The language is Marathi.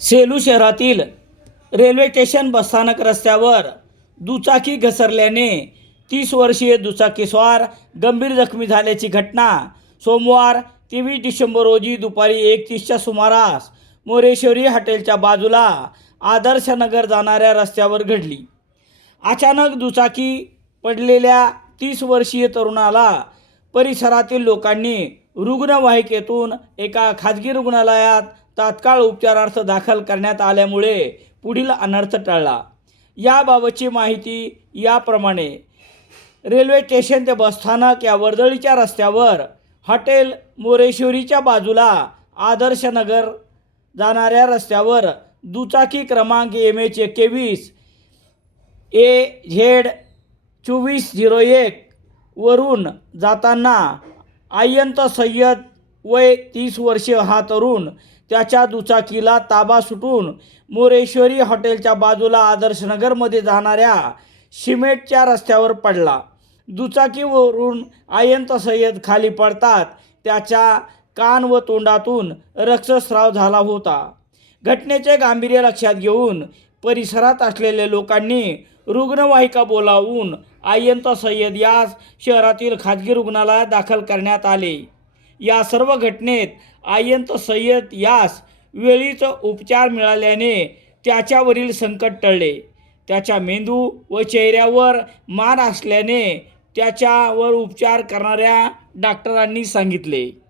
सेलू शहरातील रेल्वे स्टेशन बसस्थानक रस्त्यावर दुचाकी घसरल्याने तीस वर्षीय दुचाकीस्वार गंभीर जखमी झाल्याची घटना. सोमवार तेवीस डिसेंबर रोजी दुपारी एक तीसच्या सुमारास मोरेश्वरी हॉटेलच्या बाजूला आदर्शनगर जाणाऱ्या रस्त्यावर घडली. अचानक दुचाकी पडलेल्या तीस वर्षीय तरुणाला परिसरातील लोकांनी रुग्णवाहिकेतून एका खाजगी रुग्णालयात तात्काळ उपचारार्थ दाखल करण्यात आल्यामुळे पुढील अनर्थ टळला. याबाबतची माहिती याप्रमाणे रेल्वे स्टेशन ते बसस्थानक या वर्दळीच्या रस्त्यावर हॉटेल मोरेश्वरीच्या बाजूला आदर्शनगर जाणाऱ्या रस्त्यावर दुचाकी क्रमांक एम एच एकवीस ए झेड चोवीस झिरो एक वरून जाताना आयंत सय्यद वय तीस वर्षे हा तरुण त्याच्या दुचाकीला ताबा सुटून मोरेश्वरी हॉटेलच्या बाजूला आदर्शनगरमध्ये जाणाऱ्या सिमेंटच्या रस्त्यावर पडला. दुचाकीवरून आयंत सय्यद खाली पडतात. त्याच्या कान व तोंडातून रक्तस्राव झाला होता. घटनेचे गांभीर्य लक्षात घेऊन परिसरात असलेल्या लोकांनी रुग्णवाहिका बोलावून आयंता सय्यद यास शहरातील खाजगी रुग्णालयात दाखल करण्यात आले. या सर्व घटनेत आयंत सय्यद यास वेळीच उपचार मिळाल्याने त्याच्यावरील संकट टळले. त्याच्या मेंदू व चेहऱ्यावर मार असल्याने त्याच्यावर उपचार करणाऱ्या डॉक्टरांनी सांगितले.